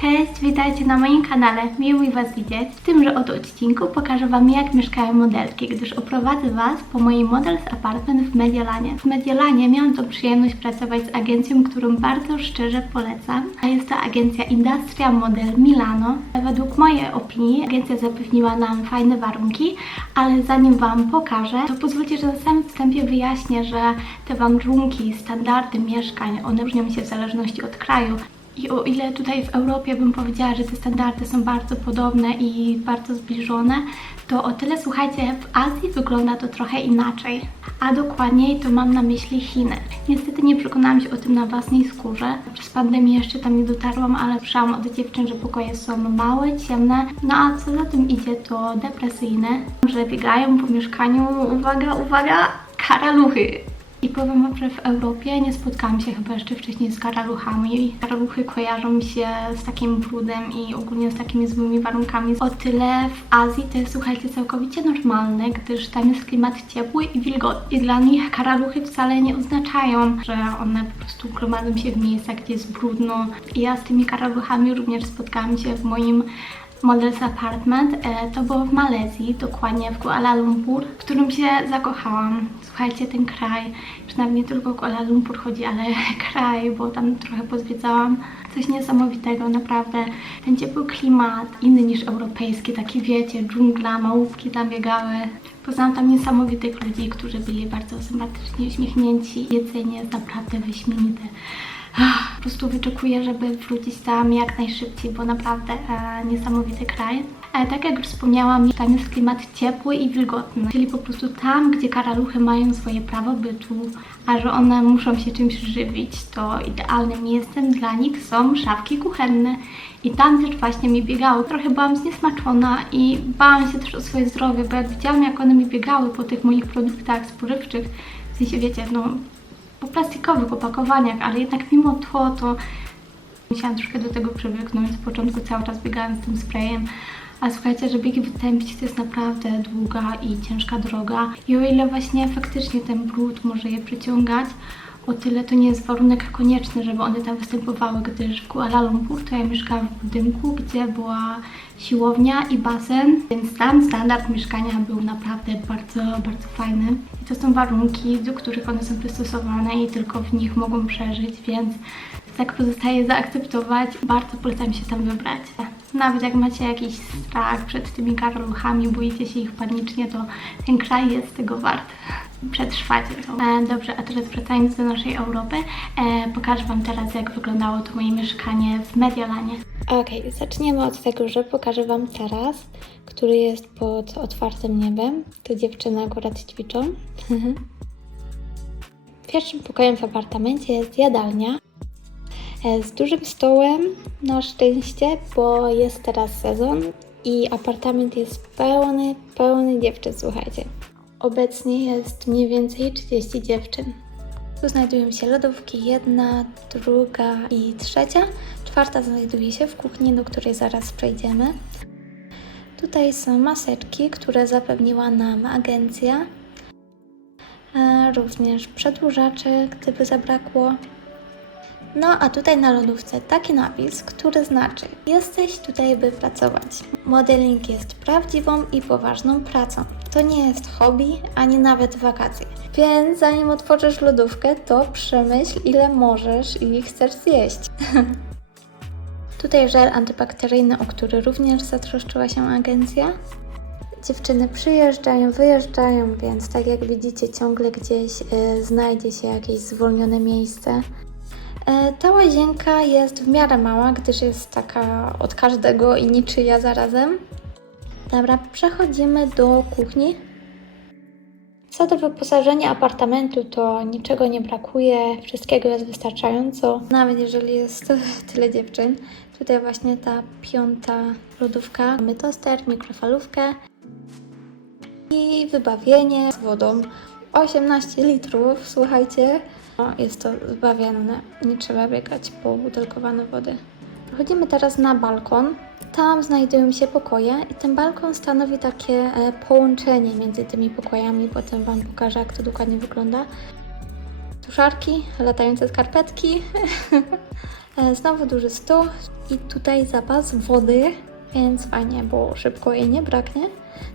Cześć, witajcie na moim kanale, miło mi Was widzieć. W tymże oto odcinku pokażę Wam, jak mieszkają modelki, gdyż oprowadzę Was po mojej Models Apartment w Mediolanie. W Mediolanie miałam tą przyjemność pracować z agencją, którą bardzo szczerze polecam, a jest to agencja Industria Model Milano. Według mojej opinii agencja zapewniła nam fajne warunki, ale zanim Wam pokażę, to pozwólcie, że na samym wstępie wyjaśnię, że te warunki, standardy mieszkań, one różnią się w zależności od kraju. I o ile tutaj w Europie bym powiedziała, że te standardy są bardzo podobne i bardzo zbliżone, to o tyle, słuchajcie, w Azji wygląda to trochę inaczej. A dokładniej to mam na myśli Chiny. Niestety nie przekonałam się o tym na własnej skórze. Przez pandemię jeszcze tam nie dotarłam, ale słyszałam od dziewczyn, że pokoje są małe, ciemne, no a co za tym idzie, to depresyjne, że biegają po mieszkaniu, uwaga, uwaga, karaluchy. I powiem Wam, że w Europie nie spotkałam się chyba jeszcze wcześniej z karaluchami. Karaluchy kojarzą mi się z takim brudem i ogólnie z takimi złymi warunkami. O tyle w Azji to jest, słuchajcie, całkowicie normalne, gdyż tam jest klimat ciepły i wilgotny. I dla nich karaluchy wcale nie oznaczają, że one po prostu gromadzą się w miejscach, gdzie jest brudno. I ja z tymi karaluchami również spotkałam się w moim Models Apartment. To było w Malezji, dokładnie w Kuala Lumpur, w którym się zakochałam. Słuchajcie, ten kraj, już nawet nie tylko o Kuala Lumpur chodzi, ale kraj, bo tam trochę pozwiedzałam. Coś niesamowitego, naprawdę. Ten ciepły klimat, inny niż europejski, taki wiecie, dżungla, małpki tam biegały. Poznałam tam niesamowitych ludzi, którzy byli bardzo sympatycznie uśmiechnięci. Jedzenie jest naprawdę wyśmienite. Po prostu wyczekuję, żeby wrócić tam jak najszybciej, bo naprawdę niesamowity kraj. Ale tak jak już wspomniałam, tam jest klimat ciepły i wilgotny, czyli po prostu tam, gdzie karaluchy mają swoje prawo bytu, a że one muszą się czymś żywić, to idealnym miejscem dla nich są szafki kuchenne. I tam też właśnie mi biegały. Trochę byłam zniesmaczona i bałam się też o swoje zdrowie, bo jak widziałam, jak one mi biegały po tych moich produktach spożywczych, w sensie wiecie, no po plastikowych opakowaniach, ale jednak mimo to musiałam troszkę do tego przywyknąć. Z początku cały czas biegałam z tym sprayem, a słuchajcie, żeby ich wytępić, to jest naprawdę długa i ciężka droga. I o ile właśnie faktycznie ten brud może je przyciągać, o tyle to nie jest warunek konieczny, żeby one tam występowały, gdyż w Kuala Lumpur to ja mieszkałam w budynku, gdzie była siłownia i basen, więc tam standard mieszkania był naprawdę bardzo fajny. I to są warunki, do których one są przystosowane i tylko w nich mogą przeżyć, więc tak pozostaje zaakceptować. Bardzo polecam się tam wybrać. Nawet jak macie jakiś strach przed tymi karaluchami, boicie się ich panicznie, to ten kraj jest tego wart. Przetrwacie to. Dobrze, a teraz wracając do naszej Europy, pokażę Wam teraz, jak wyglądało to moje mieszkanie w Mediolanie. Okej, zaczniemy od tego, że pokażę Wam taras, który jest pod otwartym niebem. Tu dziewczyny akurat ćwiczą. Pierwszym pokojem w apartamencie jest jadalnia z dużym stołem, na szczęście, bo jest teraz sezon i apartament jest pełny dziewczyn, słuchajcie. Obecnie jest mniej więcej 30 dziewczyn. Tu znajdują się lodówki, jedna, druga i trzecia. Czwarta znajduje się w kuchni, do której zaraz przejdziemy. Tutaj są maseczki, które zapewniła nam agencja. Również przedłużacze, gdyby zabrakło. No a tutaj na lodówce taki napis, który znaczy: jesteś tutaj, by pracować. Modeling jest prawdziwą i poważną pracą. To nie jest hobby, ani nawet wakacje. Więc zanim otworzysz lodówkę, to przemyśl, ile możesz i chcesz zjeść. Tutaj żel antybakteryjny, o który również zatroszczyła się agencja. Dziewczyny przyjeżdżają, wyjeżdżają, więc tak jak widzicie, ciągle gdzieś znajdzie się jakieś zwolnione miejsce. Ta łazienka jest w miarę mała, gdyż jest taka od każdego i niczyja zarazem. Dobra, przechodzimy do kuchni. Co do wyposażenia apartamentu, to niczego nie brakuje, wszystkiego jest wystarczająco, nawet jeżeli jest tyle dziewczyn. Tutaj właśnie ta piąta lodówka. Mamy toster, mikrofalówkę i wybawienie z wodą. 18 litrów, słuchajcie. Jest to zbawienne, nie trzeba biegać po butelkowaną wodę. Przechodzimy teraz na balkon. Tam znajdują się pokoje i ten balkon stanowi takie połączenie między tymi pokojami. Potem Wam pokażę, jak to dokładnie wygląda. Suszarki, latające skarpetki, Znowu duży stół i tutaj zapas wody, więc fajnie, bo szybko jej nie braknie.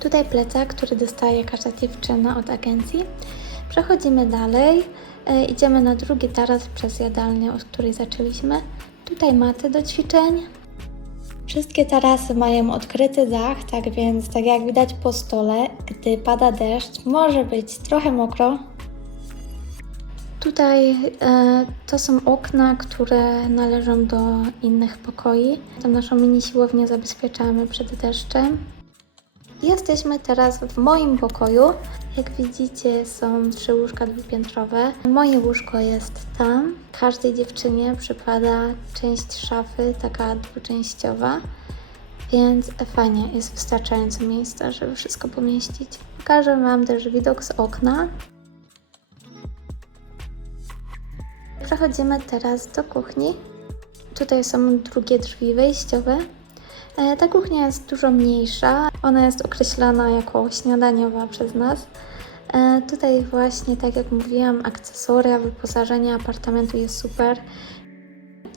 Tutaj plecak, który dostaje każda dziewczyna od agencji. Przechodzimy dalej. Idziemy na drugi taras przez jadalnię, od której zaczęliśmy. Tutaj maty do ćwiczeń. Wszystkie tarasy mają odkryty dach, tak więc, tak jak widać po stole, gdy pada deszcz, może być trochę mokro. Tutaj to są okna, które należą do innych pokoi. Tam naszą mini siłownię zabezpieczamy przed deszczem. Jesteśmy teraz w moim pokoju. Jak widzicie, są 3 łóżka dwupiętrowe. Moje łóżko jest tam. Każdej dziewczynie przypada część szafy, taka dwuczęściowa. Więc fajnie, jest wystarczająco miejsca, żeby wszystko pomieścić. Pokażę Wam też widok z okna. Przechodzimy teraz do kuchni. Tutaj są drugie drzwi wejściowe. Ta kuchnia jest dużo mniejsza. Ona jest określana jako śniadaniowa przez nas. Tutaj właśnie, tak jak mówiłam, akcesoria, wyposażenie apartamentu jest super.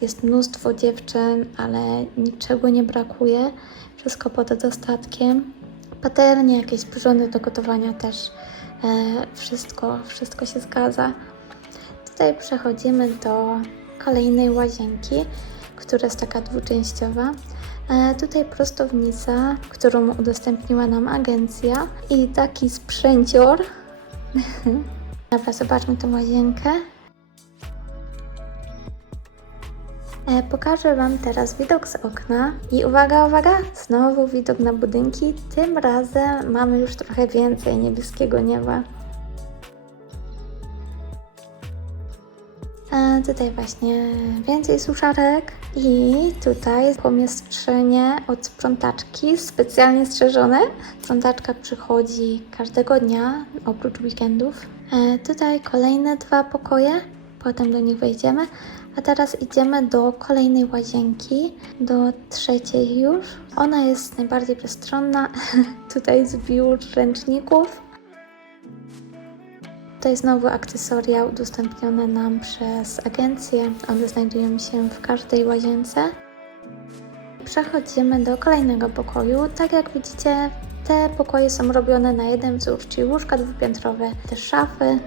Jest mnóstwo dziewczyn, ale niczego nie brakuje. Wszystko pod dostatkiem. Patelnie, jakieś przyrządy do gotowania też. Wszystko się zgadza. Tutaj przechodzimy do kolejnej łazienki, która jest taka dwuczęściowa. Tutaj prostownica, którą udostępniła nam agencja i taki sprzęcior. Dobra, zobaczmy tę łazienkę. Pokażę Wam teraz widok z okna i uwaga, znowu widok na budynki. Tym razem mamy już trochę więcej niebieskiego nieba. Tutaj właśnie więcej suszarek i tutaj pomieszczenie od sprzątaczki specjalnie strzeżone. Sprzątaczka przychodzi każdego dnia, oprócz weekendów. Tutaj kolejne 2 pokoje, potem do nich wejdziemy. A teraz idziemy do kolejnej łazienki, do 3 już. Ona jest najbardziej przestronna. Tutaj zbiór ręczników. Tutaj znowu akcesoria udostępnione nam przez agencję. One znajdują się w każdej łazience. Przechodzimy do kolejnego pokoju. Tak jak widzicie, te pokoje są robione na jeden wzór, czyli łóżka dwupiętrowe, te szafy.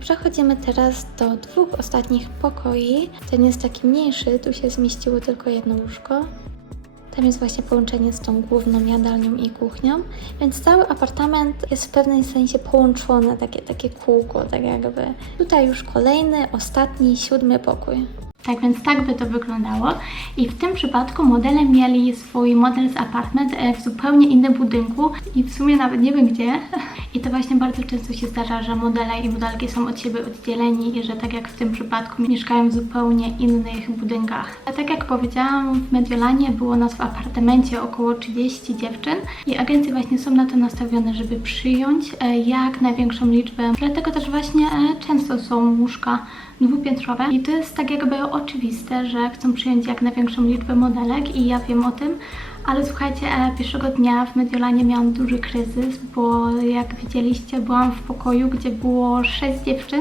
Przechodzimy teraz do 2 ostatnich pokoi. Ten jest taki mniejszy, tu się zmieściło tylko jedno łóżko. Tam jest właśnie połączenie z tą główną jadalnią i kuchnią, więc cały apartament jest w pewnym sensie połączony, takie kółko, tak jakby. Tutaj już kolejny, ostatni, 7 pokój. Tak więc tak by to wyglądało i w tym przypadku modele mieli swój model z apartment w zupełnie innym budynku i w sumie nawet nie wiem gdzie. I to właśnie bardzo często się zdarza, że modele i modelki są od siebie oddzieleni i że tak jak w tym przypadku mieszkają w zupełnie innych budynkach. A tak jak powiedziałam, w Mediolanie było nas w apartamencie około 30 dziewczyn i agencje właśnie są na to nastawione, żeby przyjąć jak największą liczbę. Dlatego też właśnie często są łóżka dwupiętrowe i to jest tak jakby oczywiste, że chcą przyjąć jak największą liczbę modelek i ja wiem o tym, ale słuchajcie, pierwszego dnia w Mediolanie miałam duży kryzys, bo jak widzieliście, byłam w pokoju, gdzie było 6 dziewczyn,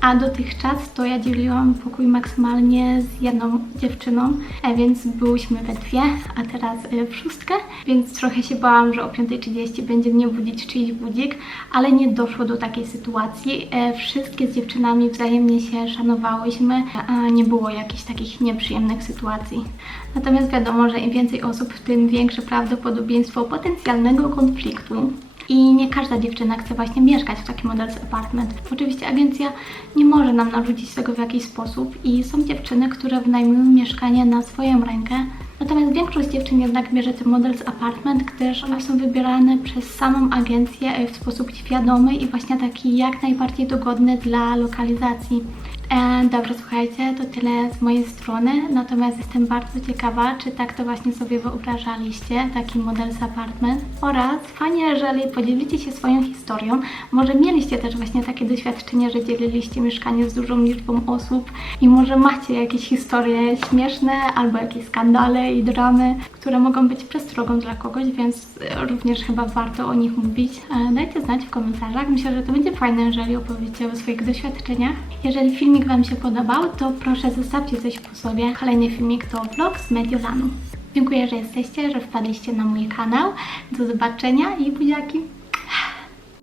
a dotychczas to ja dzieliłam pokój maksymalnie z jedną dziewczyną, więc byłyśmy we 2, a teraz w 6, więc trochę się bałam, że o 5:30 będzie mnie budzić czyjś budzik, ale nie doszło do takiej sytuacji. Wszystkie z dziewczynami wzajemnie się szanowałyśmy, a nie było jakichś takich nieprzyjemnych sytuacji. Natomiast wiadomo, że im więcej osób, tym większe prawdopodobieństwo potencjalnego konfliktu. I nie każda dziewczyna chce właśnie mieszkać w taki model z apartment. Oczywiście agencja nie może nam narzucić tego w jakiś sposób i są dziewczyny, które wynajmują mieszkanie na swoją rękę. Natomiast większość dziewczyn jednak bierze ten model z apartment, gdyż one są wybierane przez samą agencję w sposób świadomy i właśnie taki jak najbardziej dogodny dla lokalizacji. Dobrze, słuchajcie, to tyle z mojej strony, natomiast jestem bardzo ciekawa, czy tak to właśnie sobie wyobrażaliście, taki model z apartment. Oraz fajnie, jeżeli podzielicie się swoją historią, może mieliście też właśnie takie doświadczenie, że dzieliliście mieszkanie z dużą liczbą osób i może macie jakieś historie śmieszne albo jakieś skandale i dramy, które mogą być przestrogą dla kogoś, więc również chyba warto o nich mówić. Dajcie znać w komentarzach, myślę, że to będzie fajne, jeżeli opowiecie o swoich doświadczeniach. Jeżeli filmik filmik Wam się podobał, to proszę zostawcie coś po sobie. Kolejny filmik to vlog z Mediolanu. Dziękuję, że jesteście, że wpadliście na mój kanał. Do zobaczenia i buziaki!